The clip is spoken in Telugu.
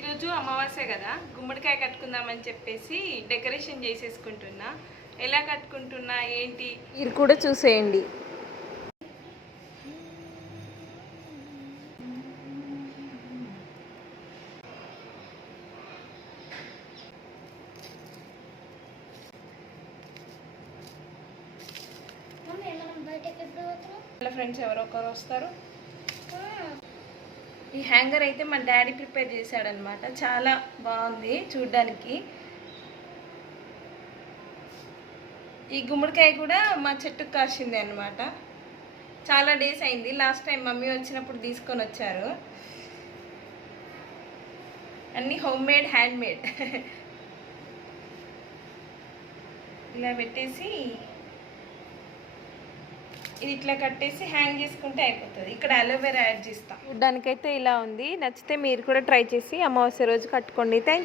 ఈరోజు అమావాస్య కదా గుమ్మడికాయ కట్టుకుందామని చెప్పేసి డెకరేషన్ చేసేసుకుంటున్నా. ఎలా కట్టుకుంటున్నా ఏంటి? మీరు కూడా చూసేయండి. వాళ్ళ ఫ్రెండ్స్ ఎవరో ఒకరు వస్తారు. ఈ హ్యాంగర్ అయితే మా డాడీ ప్రిపేర్ చేశాడనమాట చాలా బాగుంది చూడ్డానికి. ఈ గుమ్మడికాయ కూడా మా చెట్టుకు కాసింది అనమాట చాలా డేస్ అయింది. లాస్ట్ టైం మమ్మీ వచ్చినప్పుడు తీసుకొని వచ్చారు. అన్నీ హోమ్ మేడ్ హ్యాండ్ మేడ్. ఇలా పెట్టేసి ఇది ఇట్లా కట్టేసి హ్యాంగ్ చేసుకుంటే అయిపోతుంది. ఇక్కడ అలోవెరా యాడ్ చేస్తాం. చూడ్డానికైతే ఇలా ఉంది. నచ్చితే మీరు కూడా ట్రై చేసి అమావాస్య రోజు కట్టుకోండి. థ్యాంక్